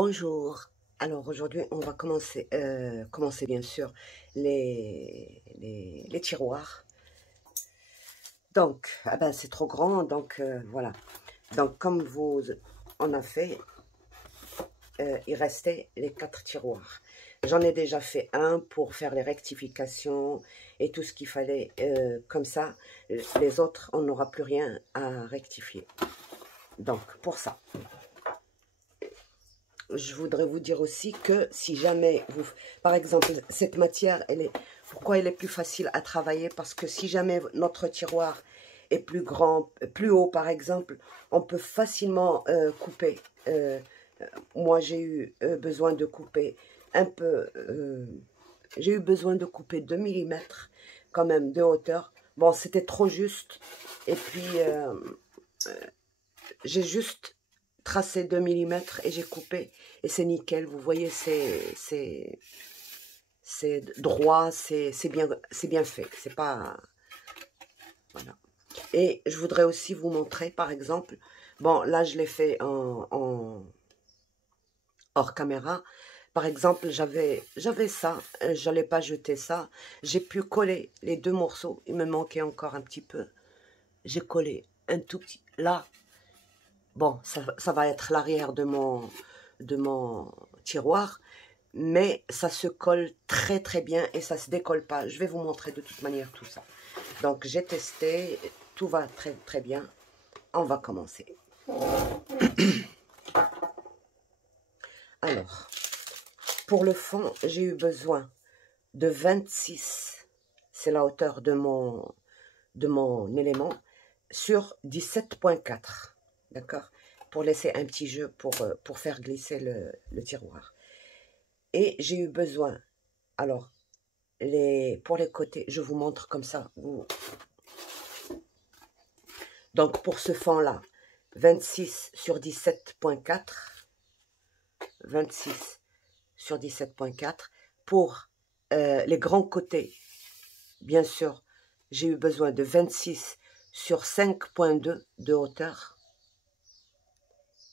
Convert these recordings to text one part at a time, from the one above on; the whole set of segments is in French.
Bonjour. Alors aujourd'hui, on va commencer bien sûr les tiroirs. Donc, ah ben, c'est trop grand, donc voilà. Donc comme on a fait, il restait les 4 tiroirs. J'en ai déjà fait un pour faire les rectifications et tout ce qu'il fallait. Comme ça, les autres, on n'aura plus rien à rectifier. Donc, pour ça. Je voudrais vous dire aussi que si jamais vous... Par exemple, cette matière, pourquoi elle est plus facile à travailler? Parce que si jamais notre tiroir est plus grand, plus haut par exemple, on peut facilement couper. Moi, j'ai eu besoin de couper un peu... j'ai eu besoin de couper 2 millimètres quand même de hauteur. Bon, c'était trop juste. Et puis, j'ai juste tracé 2 millimètres et j'ai coupé. Et c'est nickel, vous voyez, c'est droit, c'est bien fait. C'est pas... Voilà. Et je voudrais aussi vous montrer, par exemple, bon, là, je l'ai fait hors caméra. Par exemple, j'avais ça, j'allais pas jeter ça. J'ai pu coller les 2 morceaux. Il me manquait encore un petit peu. J'ai collé un tout petit... Là, bon, ça va être l'arrière de mon tiroir, mais ça se colle très très bien et ça se décolle pas. Je vais vous montrer de toute manière tout ça. Donc j'ai testé, tout va très très bien. On va commencer. Alors, pour le fond, j'ai eu besoin de 26, c'est la hauteur de mon élément, sur 17,4, d'accord? Pour laisser un petit jeu pour faire glisser le tiroir. Et j'ai eu besoin, alors, pour les côtés, je vous montre comme ça. Donc, pour ce fond-là, 26 sur 17,4. 26 sur 17,4. Pour les grands côtés, bien sûr, j'ai eu besoin de 26 sur 5,2 de hauteur.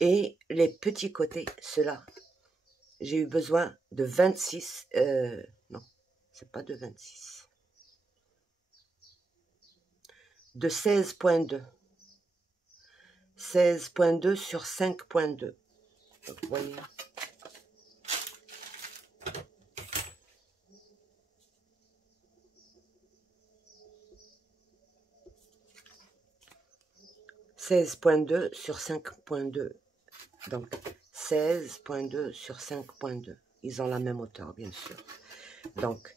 Et les petits côtés, ceux-là, j'ai eu besoin de 26, non, c'est pas de 26, de 16,2. 16,2 sur 5,2. Vous voyez? « 16,2 sur 5,2. Donc, 16,2 sur 5,2. Ils ont la même hauteur, bien sûr. Donc,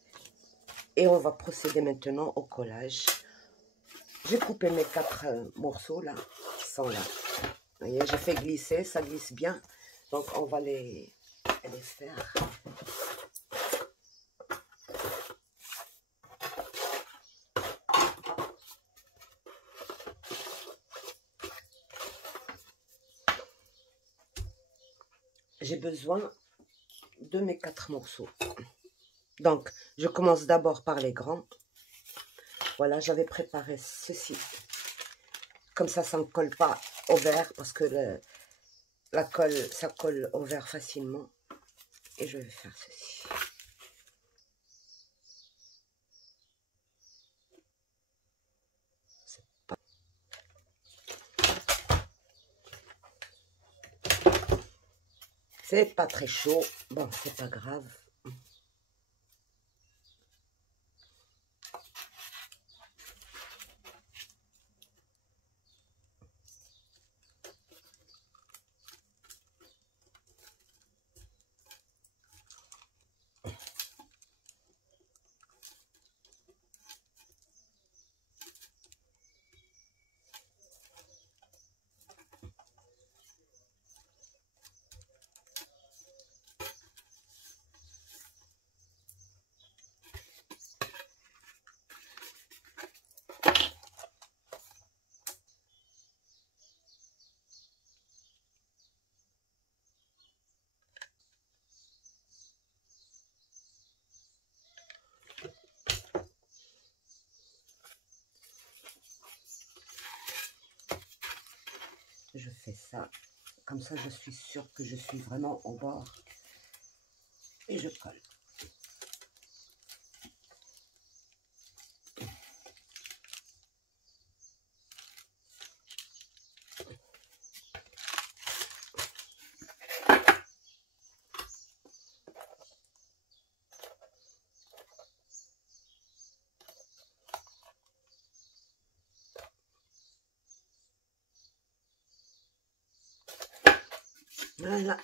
et on va procéder maintenant au collage. J'ai coupé mes 4 morceaux, là, qui sont là. Vous voyez, j'ai fait glisser, ça glisse bien. Donc, on va les faire. J'ai besoin de mes 4 morceaux. Donc, je commence d'abord par les grands. Voilà, j'avais préparé ceci. Comme ça ne colle pas au verre parce que la colle, ça colle au verre facilement. Et je vais faire ceci. C'est pas très chaud. Bon, c'est pas grave. Je fais ça Comme ça, je suis sûre que je suis vraiment au bord. Et je colle. Voilà.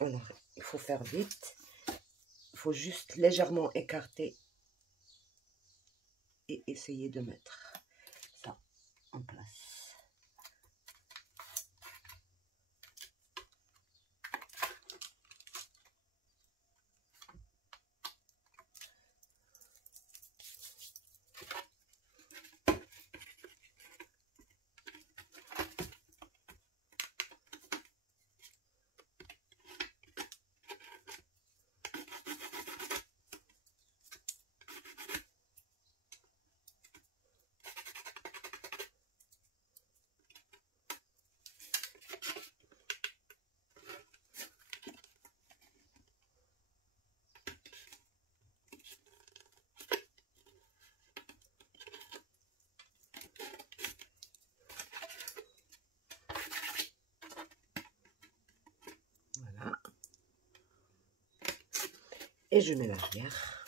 Alors, il faut faire vite. Il faut juste légèrement écarter et essayer de mettre ça en place. Voilà. Et je mets l'arrière.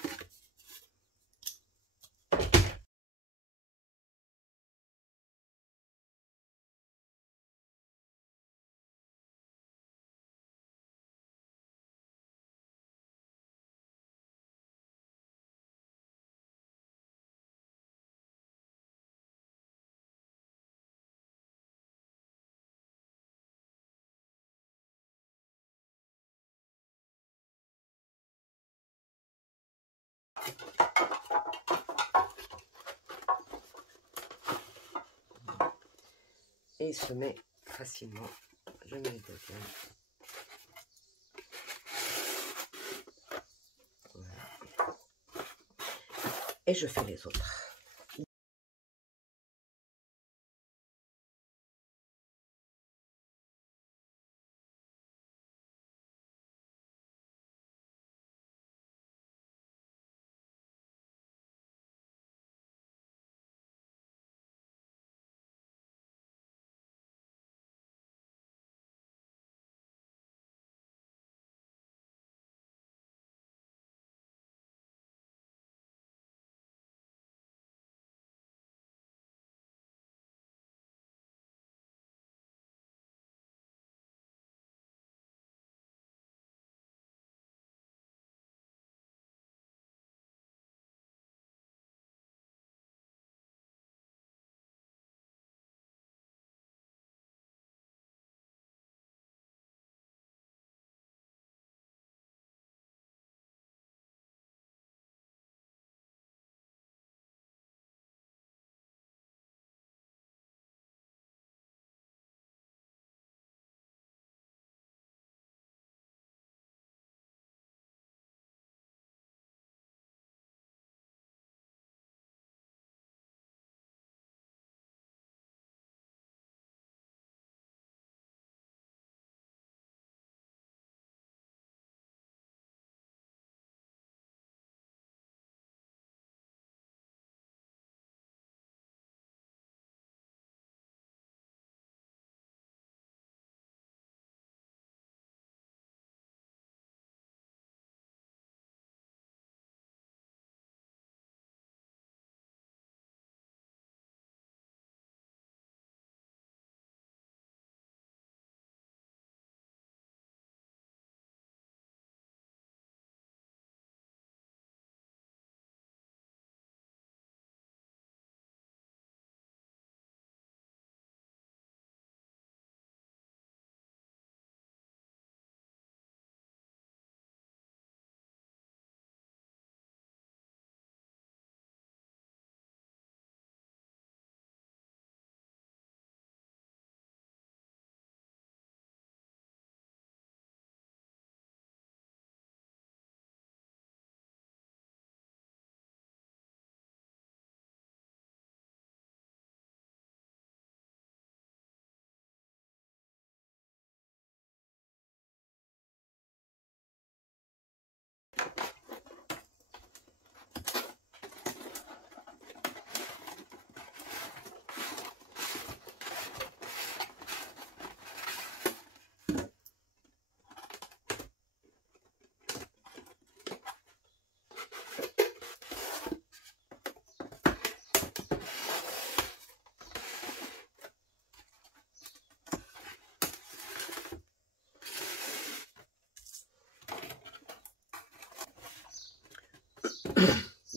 Et il se met facilement. Je mets le deuxième. Voilà. Et je fais les autres.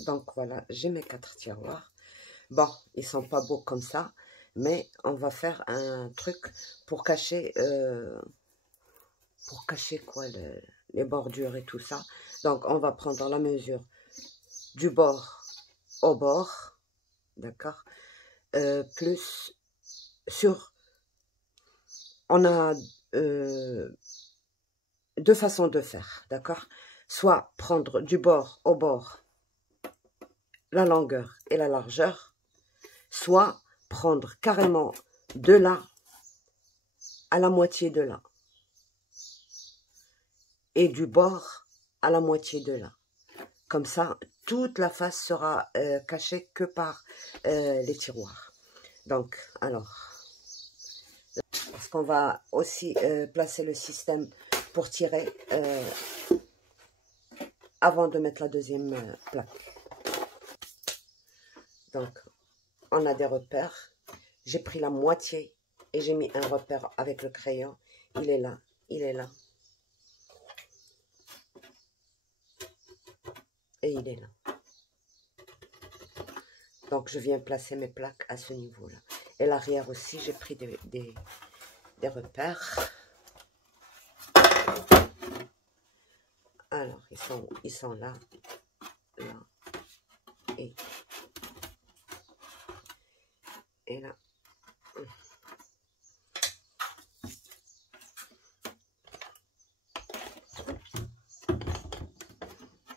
Donc voilà, j'ai mes 4 tiroirs. Bon, ils sont pas beaux comme ça, mais on va faire un truc pour cacher quoi, les bordures et tout ça. Donc on va prendre la mesure du bord au bord, d'accord, plus sur, on a deux façons de faire, d'accord, soit prendre du bord au bord la longueur et la largeur, soit prendre carrément de là à la moitié de là et du bord à la moitié de là. Comme ça, toute la face sera cachée que par les tiroirs. Donc, alors, parce qu'on va aussi placer le système pour tirer avant de mettre la deuxième plaque. Donc, on a des repères. J'ai pris la moitié et j'ai mis un repère avec le crayon. Il est là, il est là. Et il est là. Donc, je viens placer mes plaques à ce niveau-là. Et l'arrière aussi, j'ai pris des repères. Alors, ils sont là, là, et là.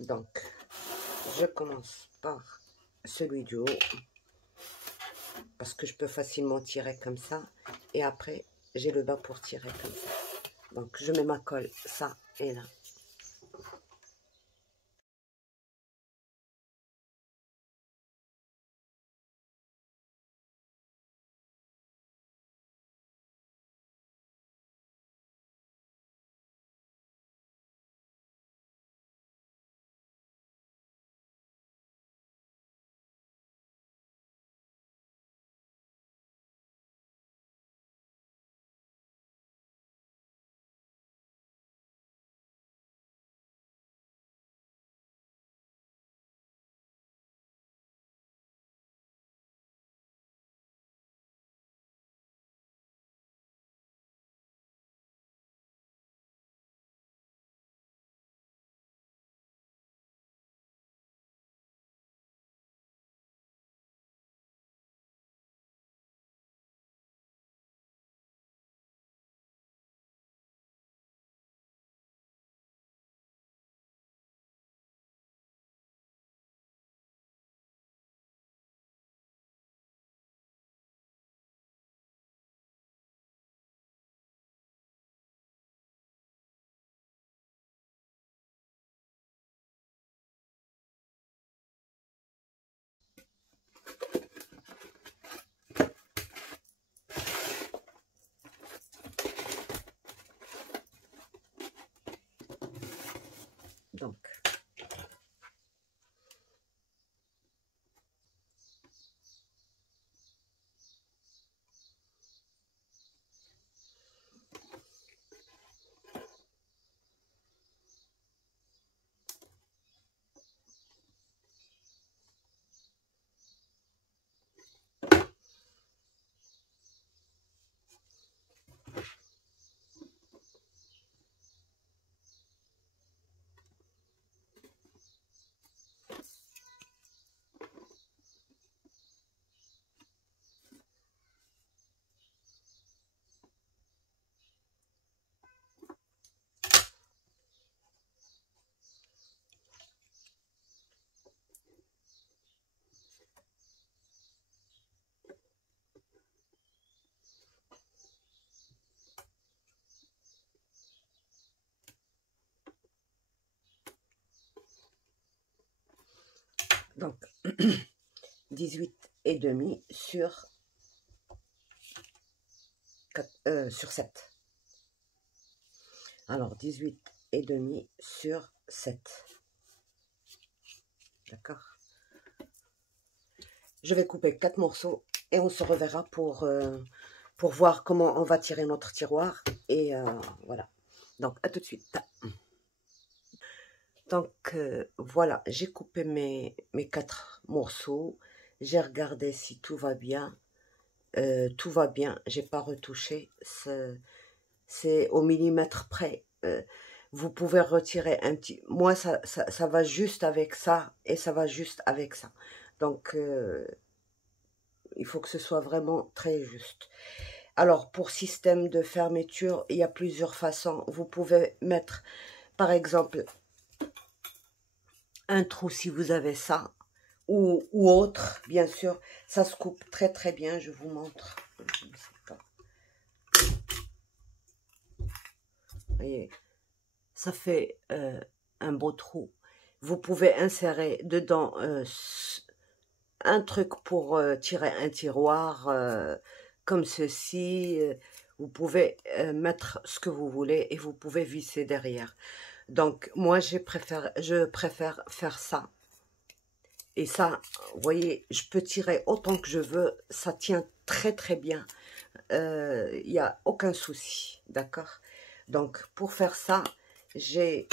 Donc, je commence par celui du haut, parce que je peux facilement tirer comme ça, et après, j'ai le bas pour tirer comme ça. Donc, je mets ma colle, ça et là. Donc, donc 18,5 sur 7. Alors, 18,5 sur 7. D'accord. Je vais couper 4 morceaux et on se reverra pour voir comment on va tirer notre tiroir. Et voilà. Donc, à tout de suite. Donc, voilà, j'ai coupé mes 4 morceaux. J'ai regardé si tout va bien. Tout va bien, j'ai pas retouché. C'est au millimètre près. Vous pouvez retirer un petit... Moi, ça va juste avec ça et ça va juste avec ça. Donc, il faut que ce soit vraiment très juste. Alors, pour système de fermeture, il y a plusieurs façons. Vous pouvez mettre, par exemple, un trou si vous avez ça, ou autre, bien sûr. Ça se coupe très très bien, je vous montre. Je ne sais pas. Vous voyez, ça fait un beau trou. Vous pouvez insérer dedans un truc pour tirer un tiroir, comme ceci. Vous pouvez mettre ce que vous voulez et vous pouvez visser derrière. Donc, moi, je préfère faire ça. Et ça, vous voyez, je peux tirer autant que je veux. Ça tient très, très bien. Il n'y a aucun souci, d'accord? Donc, pour faire ça, j'ai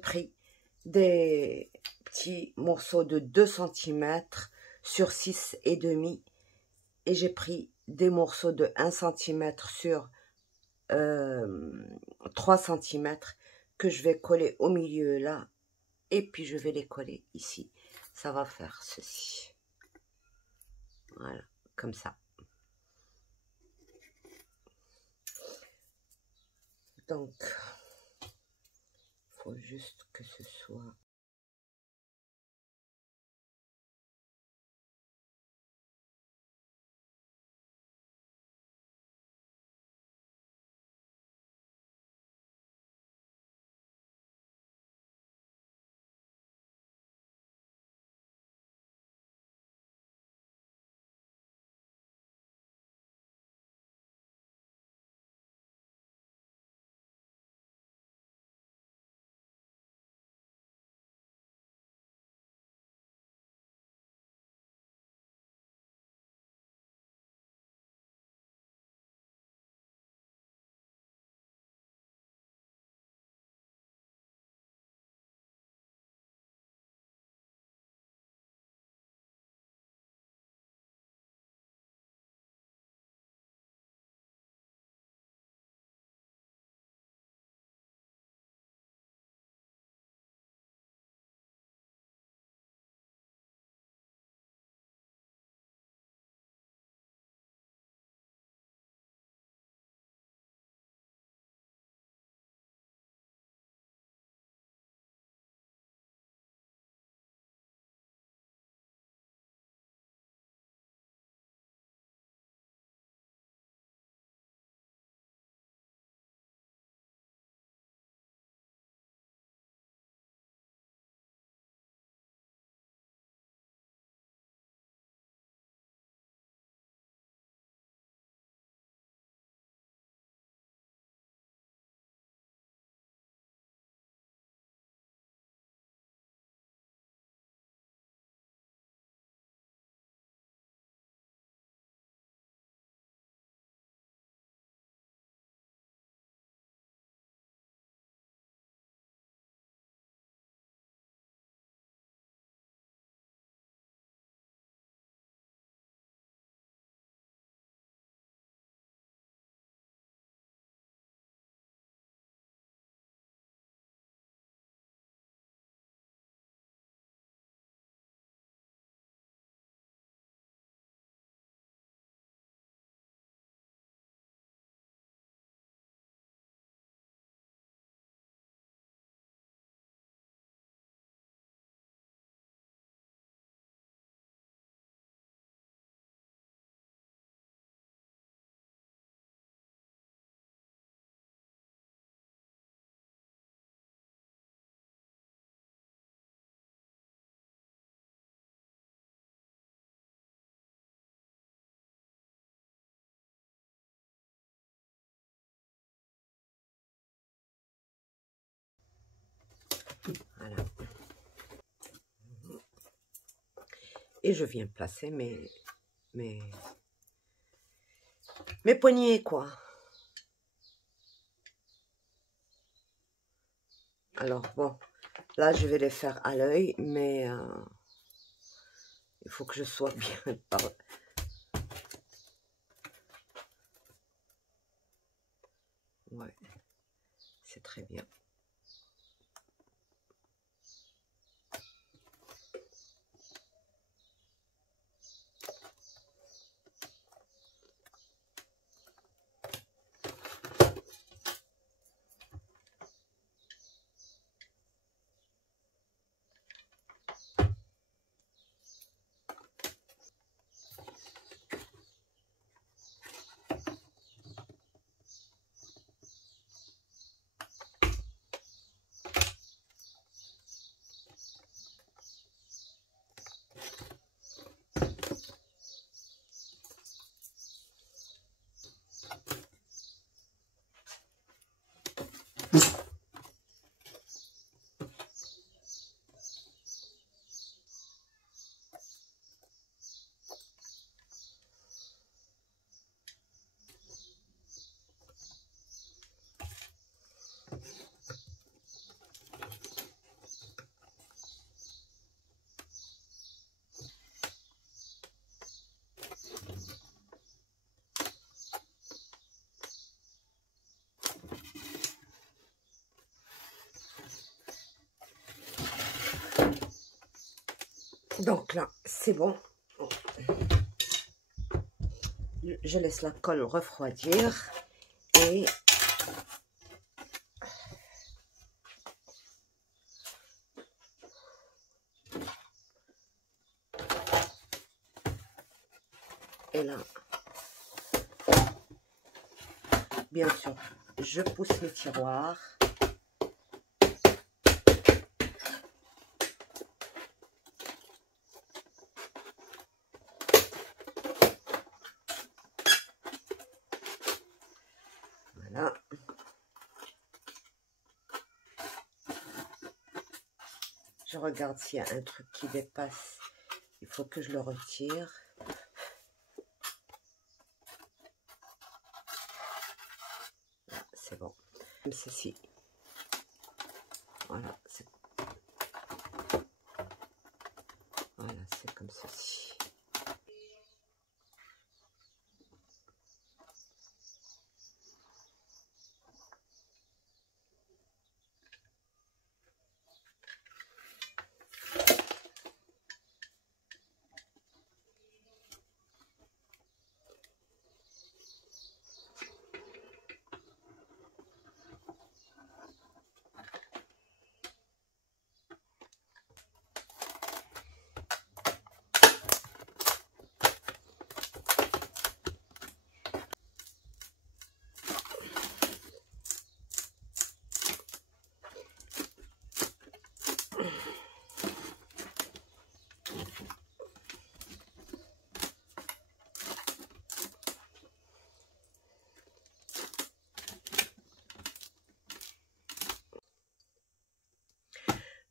pris des petits morceaux de 2 cm sur 6,5 et j'ai pris des morceaux de 1 cm sur 3 cm que je vais coller au milieu là et puis je vais les coller ici. Ça va faire ceci. Voilà, comme ça. Donc, il faut juste que ce soit... Voilà. Et je viens placer mes poignets, quoi. Alors bon, là je vais les faire à l'œil, mais il faut que je sois bien par... Ouais, c'est très bien. Donc là, c'est bon. Je laisse la colle refroidir et là, bien sûr, je pousse les tiroirs. Voilà. Je regarde s'il y a un truc qui dépasse. Il faut que je le retire. C'est bon. Comme ceci. Voilà, c'est comme ceci.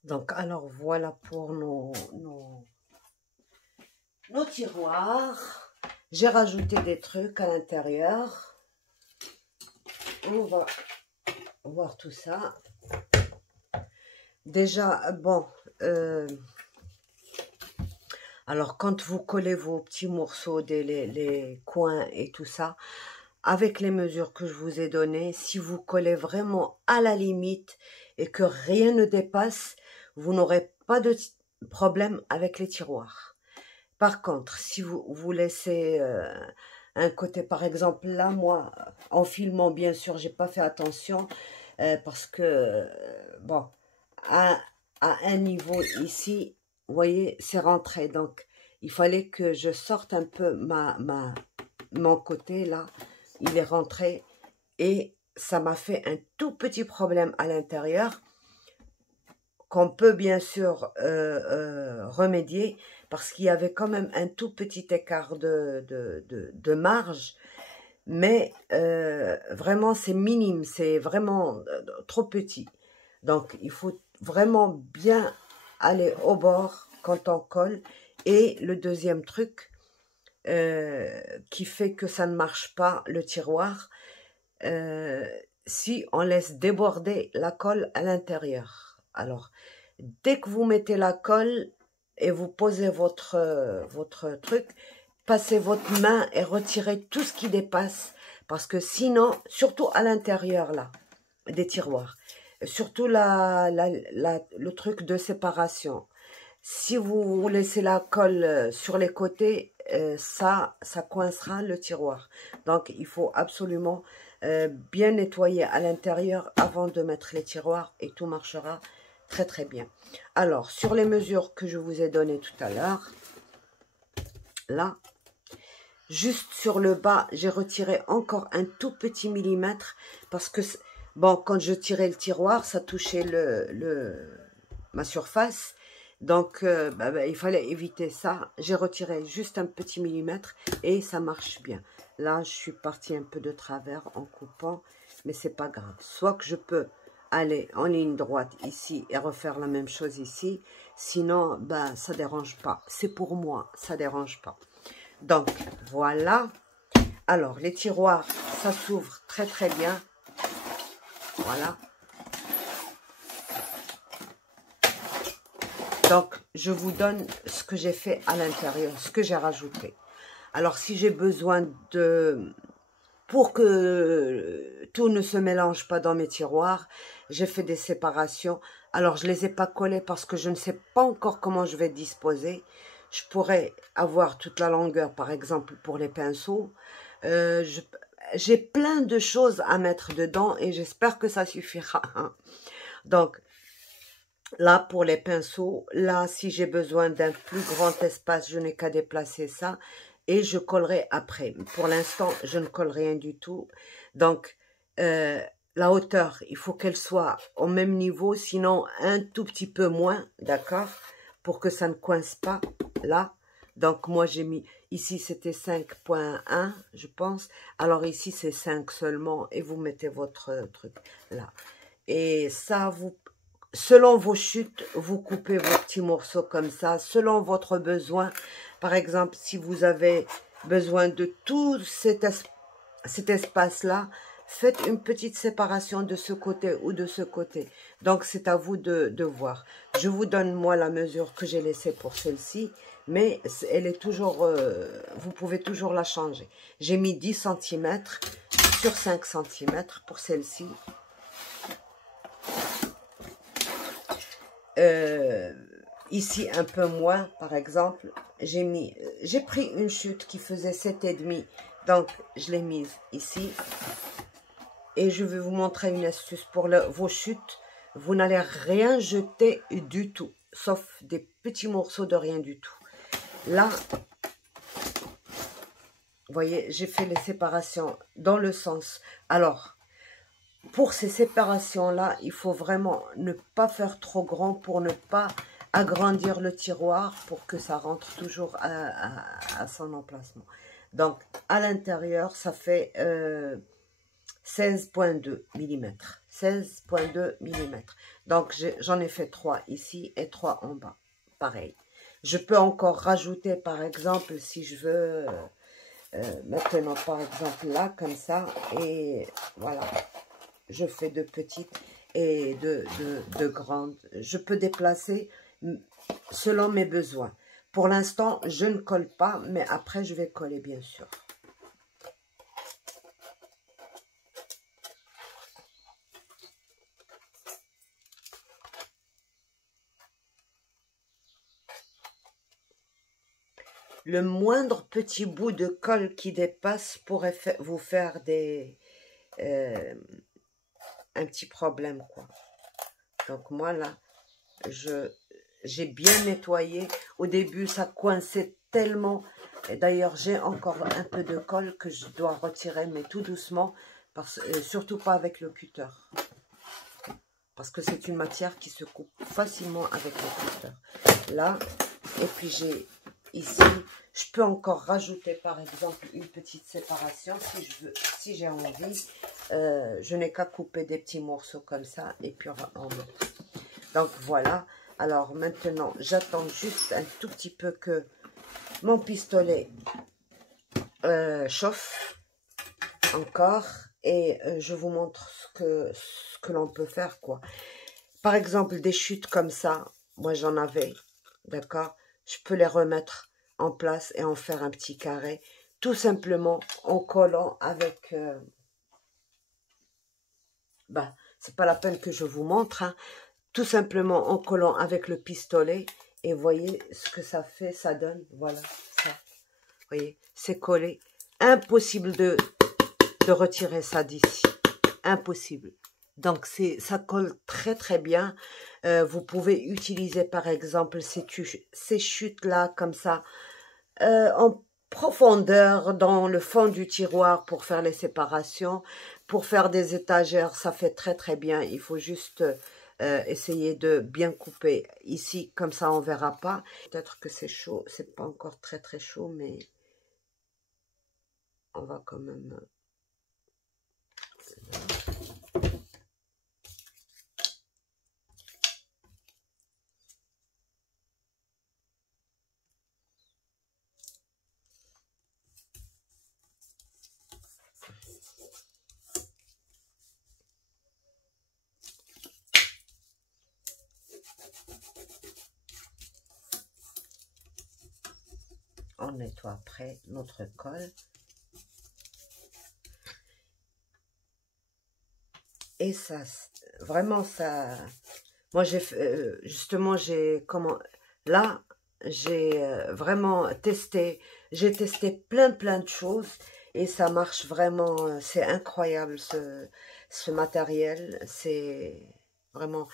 Donc, alors voilà pour nos tiroirs. J'ai rajouté des trucs à l'intérieur. On va voir tout ça. Déjà, bon, alors quand vous collez vos petits morceaux, les coins et tout ça, avec les mesures que je vous ai données, si vous collez vraiment à la limite et que rien ne dépasse, vous n'aurez pas de problème avec les tiroirs. Par contre, si vous laissez un côté, par exemple, là, moi, en filmant, bien sûr, j'ai pas fait attention parce que, bon, à un niveau ici, vous voyez, c'est rentré. Donc, il fallait que je sorte un peu mon côté, là. Il est rentré et ça m'a fait un tout petit problème à l'intérieur qu'on peut bien sûr remédier parce qu'il y avait quand même un tout petit écart de marge, mais vraiment c'est minime, c'est vraiment trop petit. Donc il faut vraiment bien aller au bord quand on colle. Et le deuxième truc qui fait que ça ne marche pas, le tiroir, si on laisse déborder la colle à l'intérieur. Alors, dès que vous mettez la colle et vous posez votre truc, passez votre main et retirez tout ce qui dépasse. Parce que sinon, surtout à l'intérieur là, des tiroirs, surtout le truc de séparation. Si vous laissez la colle sur les côtés, ça coincera le tiroir. Donc, il faut absolument bien nettoyer à l'intérieur avant de mettre les tiroirs et tout marchera très très bien. Alors, sur les mesures que je vous ai données tout à l'heure, là, juste sur le bas, j'ai retiré encore un tout petit millimètre parce que, bon, quand je tirais le tiroir, ça touchait ma surface. Donc, il fallait éviter ça. J'ai retiré juste un petit millimètre et ça marche bien. Là, je suis partie un peu de travers en coupant, mais c'est pas grave. Soit que je peux aller en ligne droite ici et refaire la même chose ici. Sinon, ça dérange pas. C'est pour moi, ça dérange pas. Donc, voilà. Alors, les tiroirs, ça s'ouvre très très bien. Voilà. Donc, je vous donne ce que j'ai fait à l'intérieur, ce que j'ai rajouté. Alors, si j'ai besoin de... Pour que tout ne se mélange pas dans mes tiroirs, j'ai fait des séparations. Alors, je ne les ai pas collées parce que je ne sais pas encore comment je vais disposer. Je pourrais avoir toute la longueur, par exemple, pour les pinceaux. J'ai plein de choses à mettre dedans et j'espère que ça suffira. Donc, là, pour les pinceaux, là, si j'ai besoin d'un plus grand espace, je n'ai qu'à déplacer ça. Et je collerai après. Pour l'instant, je ne colle rien du tout. Donc, la hauteur, il faut qu'elle soit au même niveau, sinon un tout petit peu moins, d'accord? Pour que ça ne coince pas, là. Donc, moi, j'ai mis, ici, c'était 5.1, je pense. Alors, ici, c'est 5 seulement. Et vous mettez votre truc là. Et ça, vous... Selon vos chutes, vous coupez vos petits morceaux comme ça, selon votre besoin. Par exemple, si vous avez besoin de tout cet espace-là, faites une petite séparation de ce côté ou de ce côté. Donc, c'est à vous de voir. Je vous donne, moi, la mesure que j'ai laissée pour celle-ci, mais elle est toujours... vous pouvez toujours la changer. J'ai mis 10 cm sur 5 cm pour celle-ci. Ici un peu moins, par exemple, j'ai pris une chute qui faisait 7,5, donc je l'ai mise ici. Et je vais vous montrer une astuce pour vos chutes. Vous n'allez rien jeter du tout, sauf des petits morceaux de rien du tout. Là, vous voyez, j'ai fait les séparations dans le sens. Alors, pour ces séparations-là, il faut vraiment ne pas faire trop grand pour ne pas agrandir le tiroir pour que ça rentre toujours à son emplacement. Donc, à l'intérieur, ça fait 16,2 mm. 16,2 mm. Donc, j'en ai fait 3 ici et 3 en bas. Pareil. Je peux encore rajouter, par exemple, si je veux, maintenant, par exemple, là, comme ça, et voilà. Je fais de petites et de grandes. Je peux déplacer selon mes besoins. Pour l'instant, je ne colle pas, mais après, je vais coller, bien sûr. Le moindre petit bout de colle qui dépasse pourrait vous faire un petit problème, quoi. Donc, moi, là, j'ai bien nettoyé. Au début, ça coinçait tellement. Et d'ailleurs, j'ai encore un peu de colle que je dois retirer, mais tout doucement. Surtout pas avec le cutter. Parce que c'est une matière qui se coupe facilement avec le cutter. Là, et puis j'ai ici, je peux encore rajouter par exemple une petite séparation si je veux, si j'ai envie. Je n'ai qu'à couper des petits morceaux comme ça et puis en mettre. Donc voilà. Alors maintenant, j'attends juste un tout petit peu que mon pistolet chauffe encore. et je vous montre ce que l'on peut faire, quoi. Par exemple, des chutes comme ça, moi j'en avais, d'accord? Je peux les remettre en place et en faire un petit carré, tout simplement en collant avec... c'est pas la peine que je vous montre, hein. Tout simplement en collant avec le pistolet, et voyez ce que ça fait, ça donne, voilà, ça. Vous voyez, c'est collé. Impossible de retirer ça d'ici. Impossible. Donc, ça colle très très bien. Vous pouvez utiliser par exemple ces chutes-là comme ça, en profondeur dans le fond du tiroir pour faire les séparations. Pour faire des étagères, ça fait très très bien. Il faut juste essayer de bien couper ici, comme ça on verra pas. Peut-être que c'est chaud, c'est pas encore très très chaud, mais on va quand même... On nettoie après notre colle. Et ça, vraiment, ça... Moi, j'ai justement, là, j'ai vraiment testé. J'ai testé plein de choses. Et ça marche vraiment. C'est incroyable, ce matériel. C'est vraiment...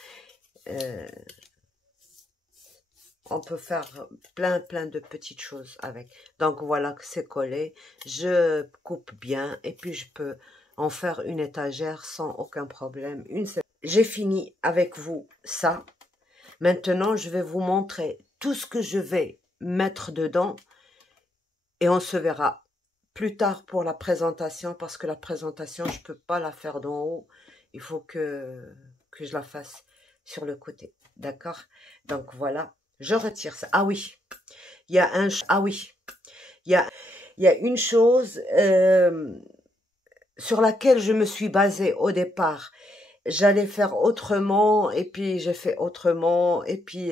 on peut faire plein de petites choses avec. Donc voilà que c'est collé. Je coupe bien et puis je peux en faire une étagère sans aucun problème. J'ai fini avec vous ça. Maintenant, je vais vous montrer tout ce que je vais mettre dedans et on se verra plus tard pour la présentation, parce que la présentation, je ne peux pas la faire d'en haut. Il faut que je la fasse sur le côté. D'accord? Donc voilà. Je retire ça. Ah oui, il y a il y a une chose sur laquelle je me suis basée au départ. J'allais faire autrement, et puis j'ai fait autrement, et puis.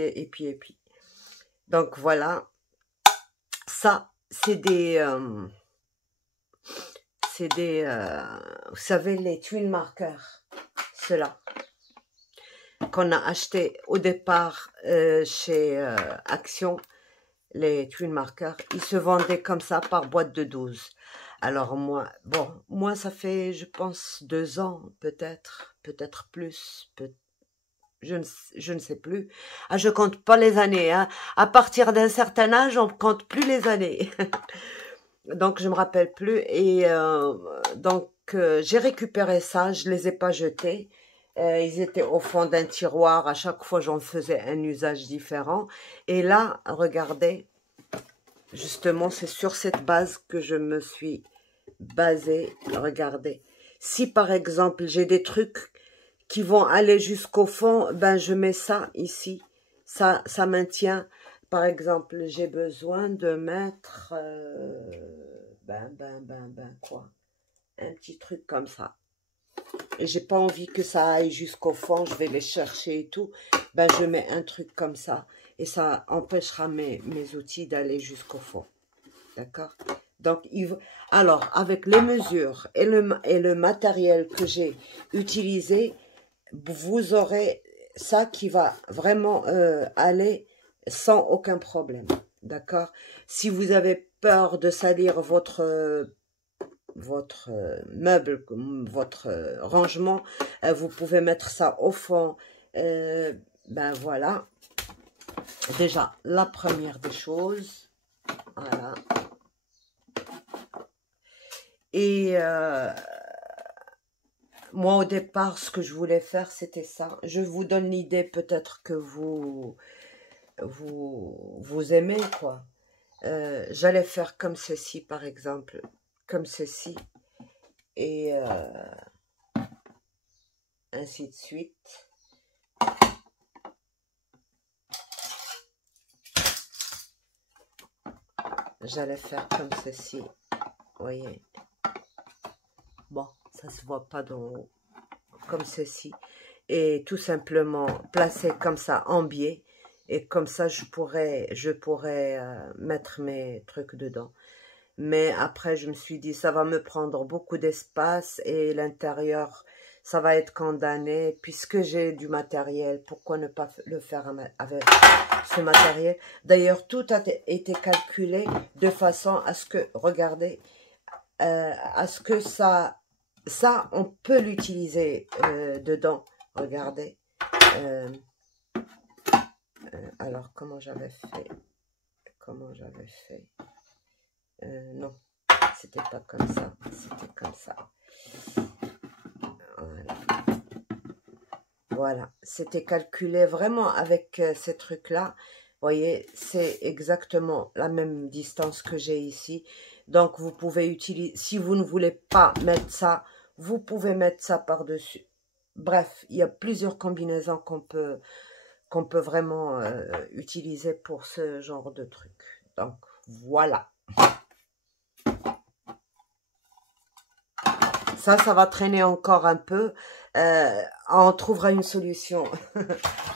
Donc voilà, ça, c'est vous savez, les tuiles marqueurs, ceux-là, qu'on a acheté au départ chez Action. Les tuiles marqueurs, ils se vendaient comme ça par boîte de 12. Alors moi ça fait, je pense, 2 ans, peut-être plus, je ne sais plus. Ah, je compte pas les années, hein. À partir d'un certain âge, on compte plus les années. Donc je me rappelle plus, et donc j'ai récupéré ça, je les ai pas jetés. Ils étaient au fond d'un tiroir, à chaque fois j'en faisais un usage différent. Et là, regardez, justement, c'est sur cette base que je me suis basée. Regardez. Si par exemple, j'ai des trucs qui vont aller jusqu'au fond, ben je mets ça ici. Ça maintient. Par exemple, j'ai besoin de mettre... quoi? Un petit truc comme ça. Et j'ai pas envie que ça aille jusqu'au fond, je vais les chercher et tout. Ben je mets un truc comme ça. Et ça empêchera mes outils d'aller jusqu'au fond. D'accord? Donc, alors, avec les mesures et le matériel que j'ai utilisé, vous aurez ça qui va vraiment aller sans aucun problème. D'accord? Si vous avez peur de salir votre meuble, votre rangement, vous pouvez mettre ça au fond. Ben voilà. Déjà, la première des choses. Voilà. Et moi, au départ, ce que je voulais faire, c'était ça. Je vous donne l'idée, peut-être que vous aimez, quoi. J'allais faire comme ceci, par exemple. Comme ceci. Et ainsi de suite. J'allais faire comme ceci. Vous voyez. Bon, ça se voit pas d'en haut, comme ceci. Et tout simplement placer comme ça en biais. Et comme ça, je pourrais mettre mes trucs dedans. Mais après, je me suis dit, ça va me prendre beaucoup d'espace et l'intérieur, ça va être condamné. Puisque j'ai du matériel, pourquoi ne pas le faire avec ce matériel? D'ailleurs, tout a été calculé de façon à ce que, regardez, à ce que ça on peut l'utiliser dedans. Regardez. Alors, comment j'avais fait? Non, c'était pas comme ça, c'était comme ça. Voilà, c'était calculé vraiment avec ces trucs-là. Vous voyez, c'est exactement la même distance que j'ai ici. Donc, vous pouvez utiliser, si vous ne voulez pas mettre ça, vous pouvez mettre ça par-dessus. Bref, il y a plusieurs combinaisons qu'on peut vraiment utiliser pour ce genre de truc. Donc, voilà. Ça va traîner encore un peu. On trouvera une solution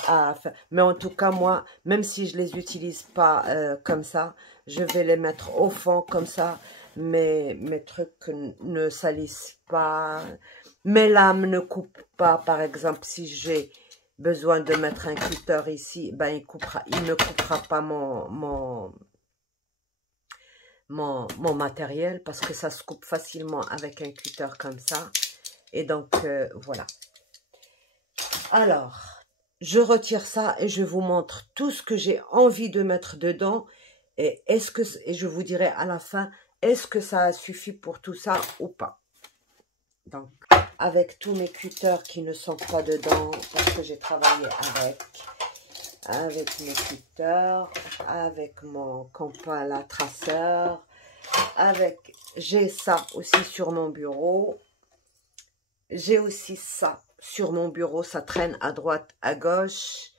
à faire. Mais en tout cas, moi, même si je les utilise pas comme ça, je vais les mettre au fond comme ça. Mes trucs ne salissent pas. Mes lames ne coupent pas. Par exemple, si j'ai besoin de mettre un cutter ici, ben il ne coupera pas mon matériel parce que ça se coupe facilement avec un cutter comme ça. Et donc, voilà. Alors, je retire ça et je vous montre tout ce que j'ai envie de mettre dedans. Et je vous dirai à la fin, est-ce que ça a suffi pour tout ça ou pas? Donc, avec tous mes cutters qui ne sont pas dedans, parce que j'ai travaillé avec mes cutters, avec mon compas à traceur, j'ai ça aussi sur mon bureau. J'ai aussi ça sur mon bureau, ça traîne à droite, à gauche.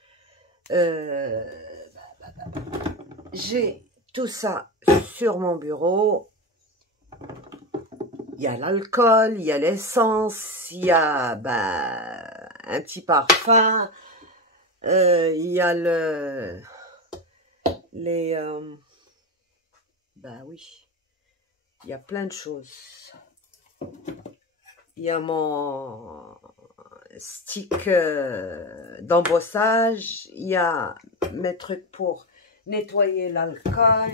J'ai tout ça sur mon bureau. Il y a l'alcool, il y a l'essence, il y a un petit parfum, il y a oui, il y a plein de choses. Il y a mon stick d'embossage, il y a mes trucs pour nettoyer l'alcool,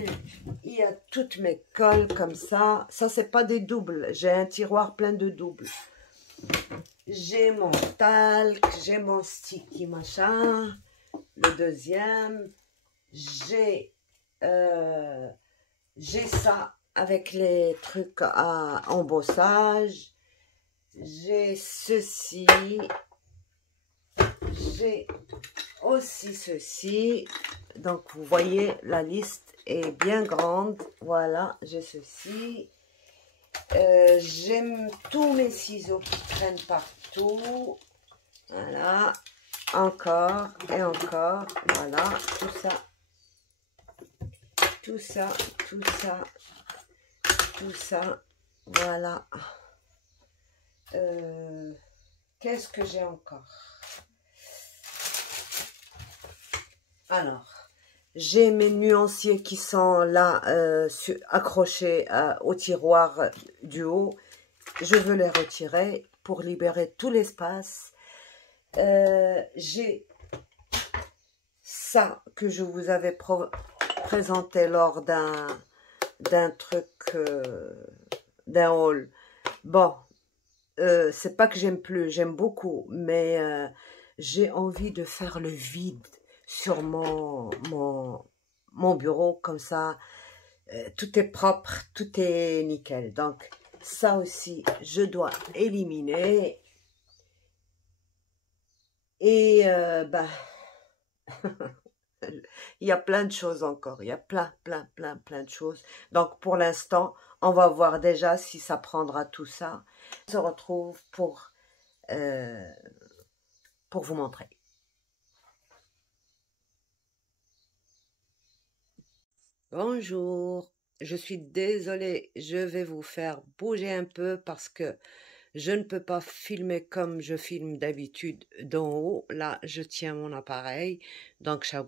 il y a toutes mes colles comme ça. Ça, c'est pas des doubles, j'ai un tiroir plein de doubles. J'ai mon talc, j'ai mon sticky machin, le deuxième. J'ai ça avec les trucs à embossage. J'ai ceci. J'ai aussi ceci. Donc, vous voyez, la liste est bien grande. Voilà, j'ai ceci. J'aime tous mes ciseaux qui traînent partout. Voilà. Encore et encore. Voilà, tout ça. Tout ça, tout ça. Tout ça. Voilà. Qu'est-ce que j'ai encore? Alors, j'ai mes nuanciers qui sont là, accrochés au tiroir du haut. Je veux les retirer pour libérer tout l'espace. J'ai ça que je vous avais présenté lors d'un truc, d'un haul. Bon, c'est pas que j'aime plus, j'aime beaucoup, mais j'ai envie de faire le vide sur mon bureau, comme ça, tout est propre, tout est nickel. Donc, ça aussi, je dois éliminer. Et, il y a plein de choses encore, il y a plein de choses. Donc, pour l'instant, on va voir déjà si ça prendra tout ça. On se retrouve pour vous montrer. Bonjour, je suis désolée, je vais vous faire bouger un peu parce que Je ne peux pas filmer comme je filme d'habitude d'en haut. Là, je tiens mon appareil, donc ça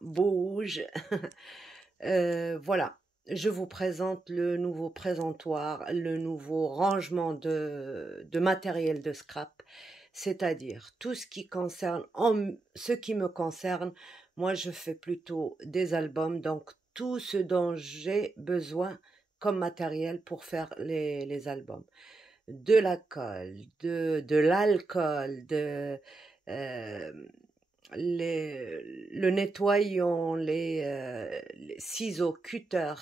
bouge. Voilà, je vous présente le nouveau présentoir, le nouveau rangement de matériel de scrap, c'est-à-dire tout ce qui concerne, ce qui me concerne, moi je fais plutôt des albums, donc tout ce dont j'ai besoin comme matériel pour faire les albums. De la colle, de l'alcool, euh, le nettoyant, les ciseaux, cutter,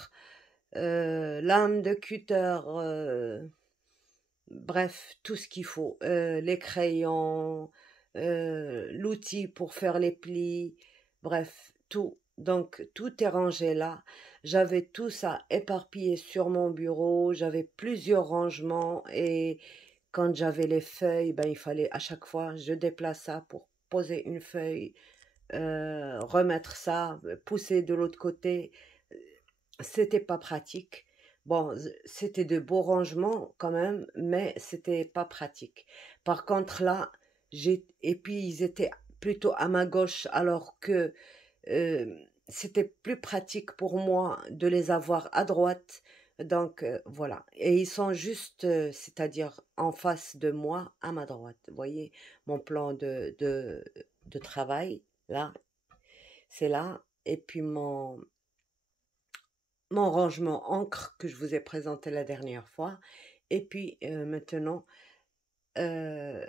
lame de cutter, bref, tout ce qu'il faut, les crayons, l'outil pour faire les plis, bref, tout. Donc, tout est rangé là. J'avais tout ça éparpillé sur mon bureau, j'avais plusieurs rangements et quand j'avais les feuilles, ben, il fallait à chaque fois, je déplace ça pour poser une feuille, remettre ça, pousser de l'autre côté. C'était pas pratique. Bon, c'était de beaux rangements quand même, mais c'était pas pratique. Par contre là, et puis ils étaient plutôt à ma gauche, alors que c'était plus pratique pour moi de les avoir à droite. Donc voilà. Et ils sont juste, c'est-à-dire en face de moi, à ma droite. Vous voyez mon plan de travail, là, c'est là. Et puis mon rangement encre que je vous ai présenté la dernière fois. Et puis maintenant, euh,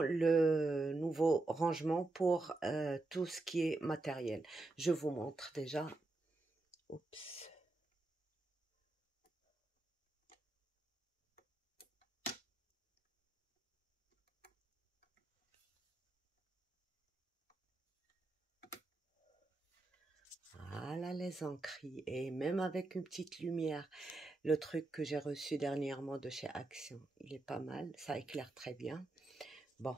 le nouveau rangement pour tout ce qui est matériel. Je vous montre déjà. Oups. Voilà les encres. Et même avec une petite lumière, le truc que j'ai reçu dernièrement de chez Action, il est pas mal. Ça éclaire très bien. Bon.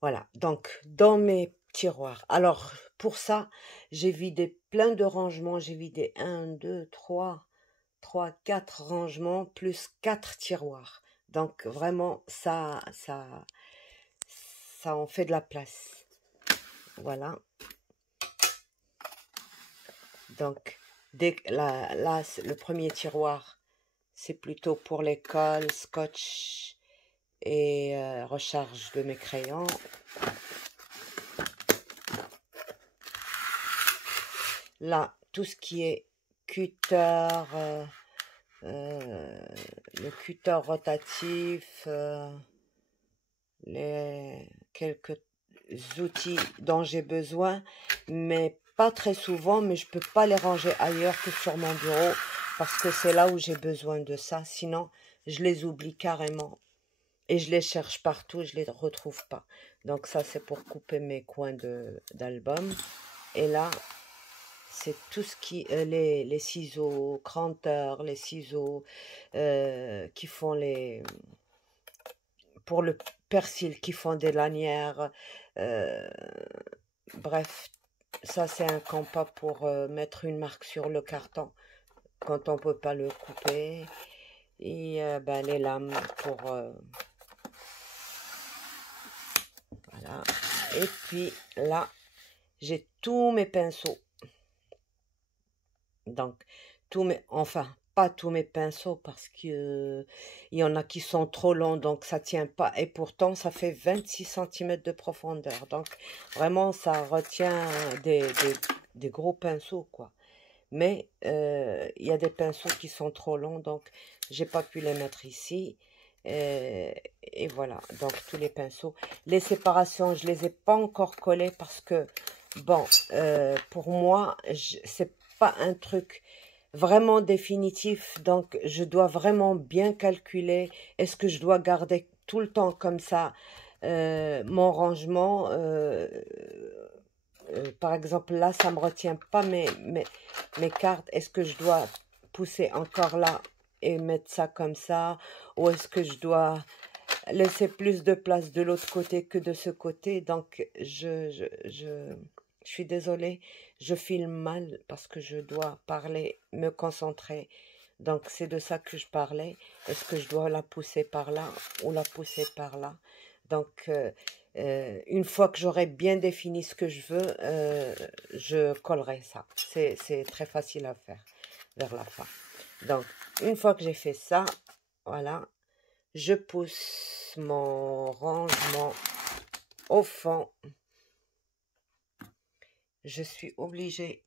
Voilà, donc dans mes tiroirs. Alors, pour ça, j'ai vidé plein de rangements. J'ai vidé 1, 2, 4 rangements, plus 4 tiroirs. Donc, vraiment, ça en fait de la place. Voilà. Donc, là, le premier tiroir, c'est plutôt pour les cols, scotch et recharge de mes crayons. Là, tout ce qui est cutter, le cutter rotatif, quelques outils dont j'ai besoin, mais pas très souvent, mais je peux pas les ranger ailleurs que sur mon bureau, parce que c'est là où j'ai besoin de ça, sinon je les oublie carrément. Et je les cherche partout, je les retrouve pas. Donc ça, c'est pour couper mes coins d'album. Et là, c'est tout ce qui les ciseaux cranteurs, les ciseaux qui font pour le persil, qui font des lanières, euh, bref, ça c'est un compas pour mettre une marque sur le carton quand on peut pas le couper, et ben, les lames pour voilà. Et puis là, j'ai tous mes pinceaux. Donc, enfin, pas tous mes pinceaux parce que il y en a qui sont trop longs, donc ça tient pas. Et pourtant, ça fait 26 cm de profondeur. Donc, vraiment, ça retient des gros pinceaux, quoi. Mais il y a des pinceaux qui sont trop longs, donc j'ai pas pu les mettre ici. Et voilà, donc tous les pinceaux. Les séparations, je les ai pas encore collées parce que, bon, pour moi, c'est pas un truc vraiment définitif, donc je dois vraiment bien calculer. Est-ce que je dois garder tout le temps comme ça mon rangement par exemple, là, ça me retient pas mes cartes. Est-ce que je dois pousser encore là et mettre ça comme ça? Ou est-ce que je dois laisser plus de place de l'autre côté que de ce côté? Donc, je suis désolée, je filme mal parce que je dois parler, me concentrer Donc, c'est de ça que je parlais. Est-ce que je dois la pousser par là ou la pousser par là? Donc, une fois que j'aurai bien défini ce que je veux, je collerai ça. C'est très facile à faire vers la fin. Donc, une fois que j'ai fait ça, voilà, je pousse mon rangement au fond. Je suis obligée,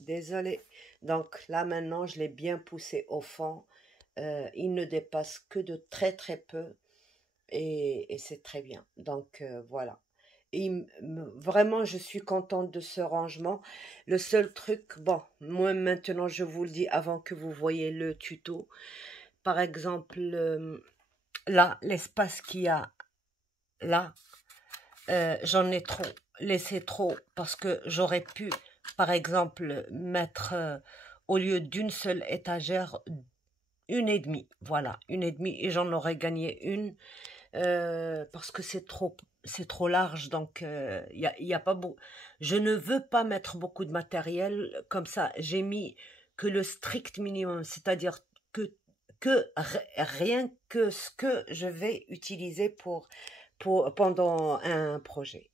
désolée. Donc là maintenant, je l'ai bien poussé au fond. Il ne dépasse que de très très peu et c'est très bien. Donc voilà. Et vraiment, je suis contente de ce rangement. Le seul truc, bon, moi maintenant, je vous le dis avant que vous voyez le tuto. Par exemple, là, l'espace qu'il y a là, j'en ai trop, laissé trop, parce que j'aurais pu, par exemple, mettre, au lieu d'une seule étagère, une et demie, voilà, une et demie, et j'en aurais gagné une, parce que c'est trop large, donc y a pas beau. Je ne veux pas mettre beaucoup de matériel, comme ça, j'ai mis que le strict minimum, c'est-à-dire que, rien que ce que je vais utiliser pendant un projet.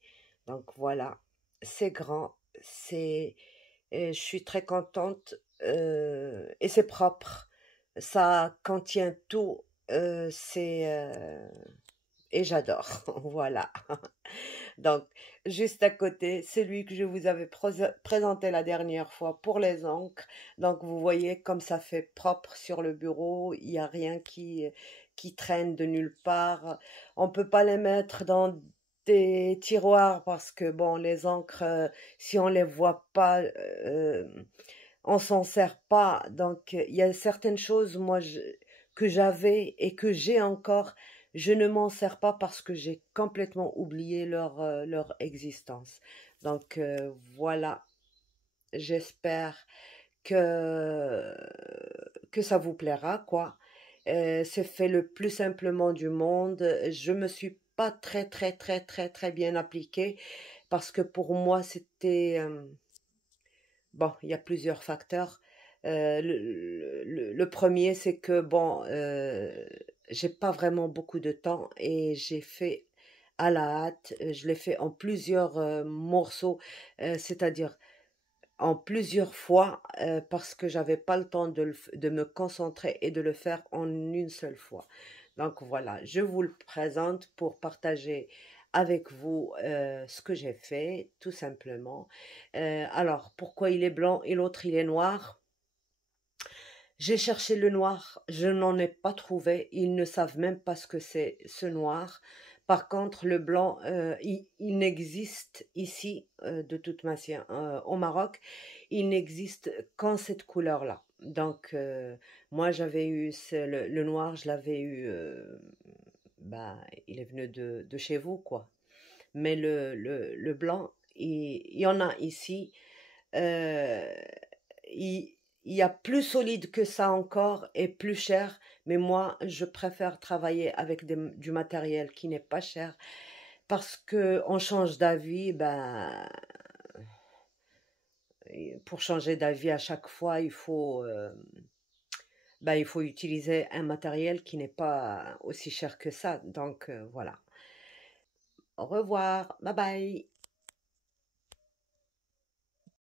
Donc voilà, c'est grand, je suis très contente et c'est propre. Ça contient tout, et j'adore. Voilà. Donc, juste à côté, celui que je vous avais présenté la dernière fois pour les encres. Donc, vous voyez comme ça fait propre sur le bureau. Il n'y a rien qui traîne de nulle part. On peut pas les mettre dans des tiroirs parce que, bon, les encres, si on les voit pas, on s'en sert pas. Donc, il y a certaines choses, moi, que j'avais et que j'ai encore, je ne m'en sers pas parce que j'ai complètement oublié leur existence. Donc, voilà, j'espère que, que ça vous plaira, quoi. C'est fait le plus simplement du monde. Je me suis pas très, très, très, très, très bien appliquée parce que pour moi, c'était... bon, il y a plusieurs facteurs. Le premier, c'est que bon, j'ai pas vraiment beaucoup de temps et j'ai fait à la hâte. Je l'ai fait en plusieurs morceaux, c'est-à-dire en plusieurs fois, parce que j'avais pas le temps de me concentrer et de le faire en une seule fois. Donc voilà, je vous le présente pour partager avec vous ce que j'ai fait, tout simplement. Alors, pourquoi il est blanc et l'autre il est noir? J'ai cherché le noir, je n'en ai pas trouvé. Ils ne savent même pas ce que c'est ce noir. Par contre, le blanc, il n'existe ici, de toute manière, au Maroc, il n'existe qu'en cette couleur-là. Donc, moi, j'avais eu le noir, je l'avais eu, bah, il est venu de chez vous, quoi. Mais le blanc, il y en a ici. Euh, il, il y a plus solide que ça encore et plus cher, mais moi, je préfère travailler avec du matériel qui n'est pas cher parce que on change d'avis, ben, et pour changer d'avis à chaque fois, ben, il faut utiliser un matériel qui n'est pas aussi cher que ça. Donc, voilà. Au revoir, bye bye.